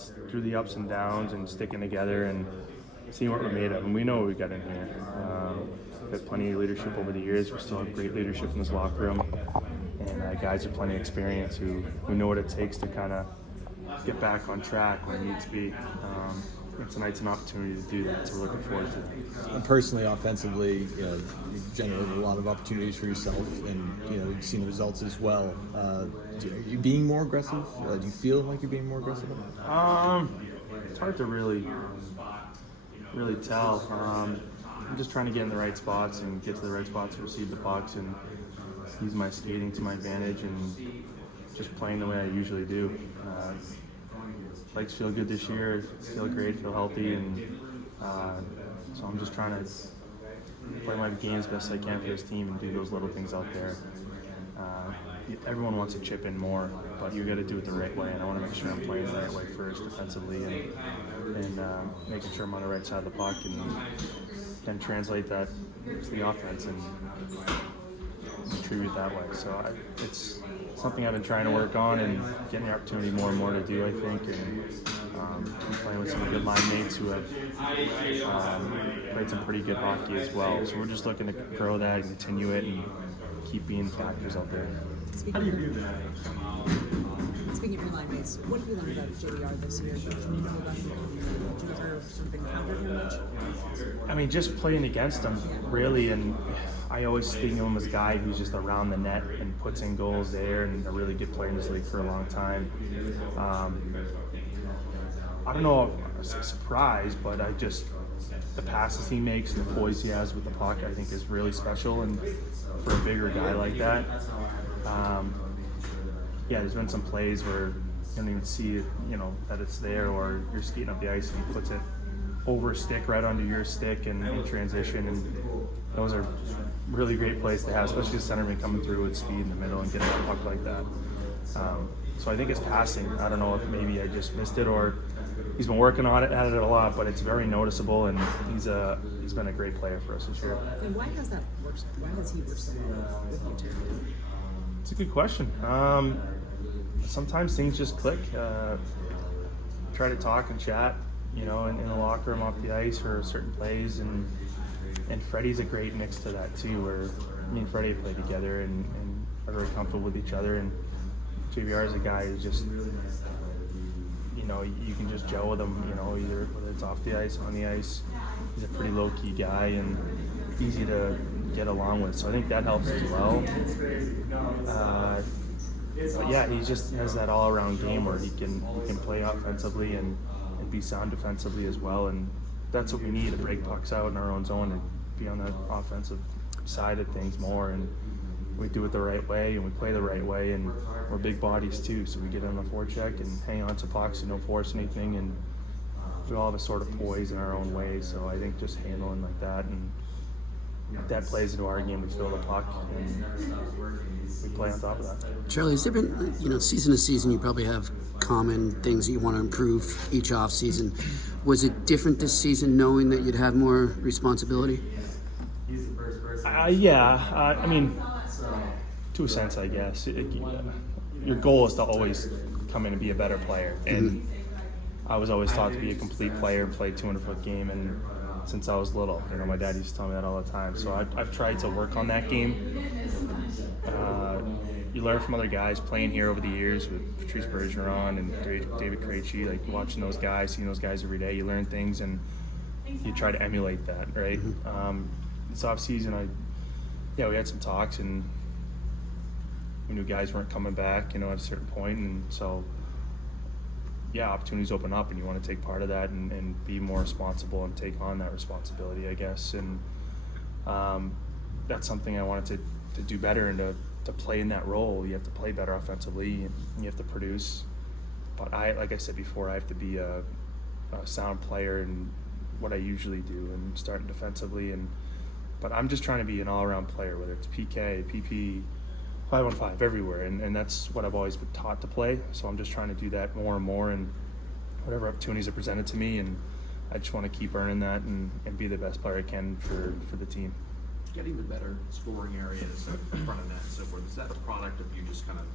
it's through the ups and downs and sticking together and seeing what we're made of. And we know what we got in here. We've had plenty of leadership over the years. We still have great leadership in this locker room. And guys with plenty of experience who know what it takes to kind of get back on track when it needs to be. Tonight's an opportunity to do that, so we're looking forward to it. And personally, offensively, you've generated a lot of opportunities for yourself, and you've seen the results as well. Are you being more aggressive? Do you feel like you're being more aggressive? It's hard to really tell. I'm just trying to get in the right spots and get to the right spots to receive the pucks and use my skating to my advantage and just playing the way I usually do. Legs feel good this year, feel great, feel healthy, and so I'm just trying to play my game as best I can for this team and do those little things out there. Everyone wants to chip in more, but you got to do it the right way, and I want to make sure I'm playing the right way first defensively and making sure I'm on the right side of the puck and translate that to the offense and contribute that way. So it's something I've been trying to work on and getting the opportunity more and more to do, I think. And I'm playing with some good line mates who have played some pretty good hockey as well. So we're just looking to grow that and continue it and keep being factors out there. How do you view that? Speaking of your line mates, what have you learned about JVR this year? Can you know about him? Do you ever sort of encounter him much? I mean, just playing against him, really, and I always think of him as a guy who's just around the net and puts in goals there and a really good player in this league for a long time. I don't know if I'm surprised, but the passes he makes and the poise he has with the puck, I think is really special, and for a bigger guy like that. There's been some plays where you don't even see, that it's there, or you're skating up the ice and he puts it over stick right onto your stick and in transition, and those are really great plays to have, especially a centerman coming through with speed in the middle and getting a puck like that. So I think it's passing. I don't know if maybe I just missed it or he's been working on it, at it a lot, but it's very noticeable, and he's been a great player for us this year. And why has that worked? Why has he worked so well with you two? It's a good question. Sometimes things just click. Try to talk and chat, in the locker room, off the ice for certain plays, and Freddie's a great mix to that too, where me and Freddie play together and are very comfortable with each other, and JVR is a guy who's just, you can just gel with him, either whether it's off the ice, on the ice. He's a pretty low-key guy and easy to get along with, so I think that helps as well. But yeah, he just has that all-around game where he can play offensively and be sound defensively as well, and that's what we need, to break pucks out in our own zone and be on that offensive side of things more, and we do it the right way and we play the right way, and we're big bodies too, so we get on the forecheck and hang on to pucks and don't force anything, and we all have a sort of poise in our own way, so I think just handling like that, and that plays into our game. We feel the puck and we play on top of that. Charlie, has there been, season to season, you probably have common things that you want to improve each off season. Was it different this season knowing that you'd have more responsibility? I mean, to a sense, I guess. Your goal is to always come in and be a better player. And I was always taught to be a complete player and play a 200-foot game, and since I was little, my dad used to tell me that all the time. So I've tried to work on that game. You learn from other guys playing here over the years with Patrice Bergeron and David Krejci, like watching those guys, seeing those guys every day. You learn things and you try to emulate that, right? This off season, we had some talks, and we knew guys weren't coming back, at a certain point, and so opportunities open up, and you want to take part of that and be more responsible and take on that responsibility, I guess. And that's something I wanted to do better, and to play in that role. You have to play better offensively, and you have to produce. But like I said before, I have to be a sound player in what I usually do, and starting defensively. But I'm just trying to be an all-around player, whether it's PK, PP, 5-on-5, everywhere, and that's what I've always been taught to play. So I'm just trying to do that more and more, and whatever opportunities are presented to me, and I just want to keep earning that and be the best player I can for the team. Getting the better scoring areas in front of net and so forth, is that a product of you just kind of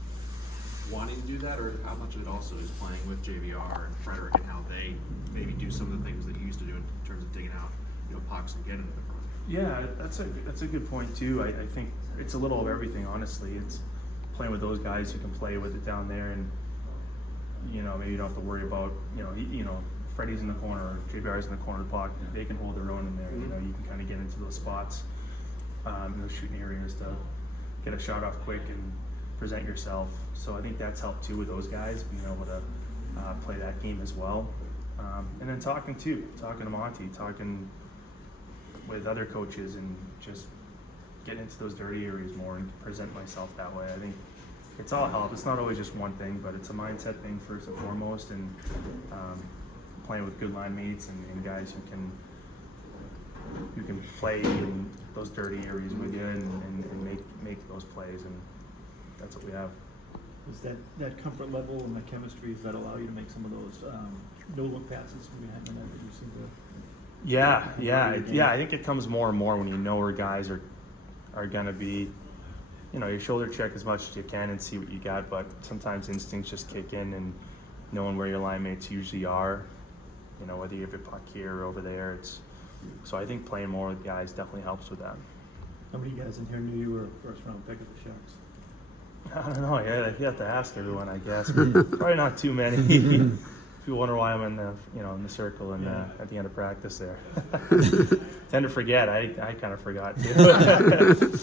wanting to do that, or how much of it also is playing with JVR and Frederick and how they maybe do some of the things that you used to do in terms of digging out, pucks and getting to the front? Yeah, that's a good point too. I think it's a little of everything, honestly. It's playing with those guys who can play with it down there, and maybe you don't have to worry about Freddie's in the corner or JBR's in the corner of the puck. They can hold their own in there. You can kind of get into those spots, those shooting areas to get a shot off quick and present yourself. So I think that's helped too with those guys being able to play that game as well. And then talking to Monty, talking with other coaches, and just get into those dirty areas more and present myself that way. I think it's all help. It's not always just one thing, but it's a mindset thing first and foremost, and playing with good line mates and guys who can play in those dirty areas with you and make those plays, and that's what we have. Is that comfort level and the chemistry, does that allow you to make some of those no-look passes from behind the net that you seem to? Yeah. I think it comes more and more when you know where guys are going to be. You shoulder check as much as you can and see what you got, but sometimes instincts just kick in, and knowing where your line mates usually are, whether you have your puck here or over there. So I think playing more with guys definitely helps with that. How many guys in here knew you were a first-round pick of the Sharks? I don't know. Yeah, you have to ask everyone, I guess. Probably not too many. If you wonder why I'm in the circle and at the end of practice there. Tend to forget. I kind of forgot too.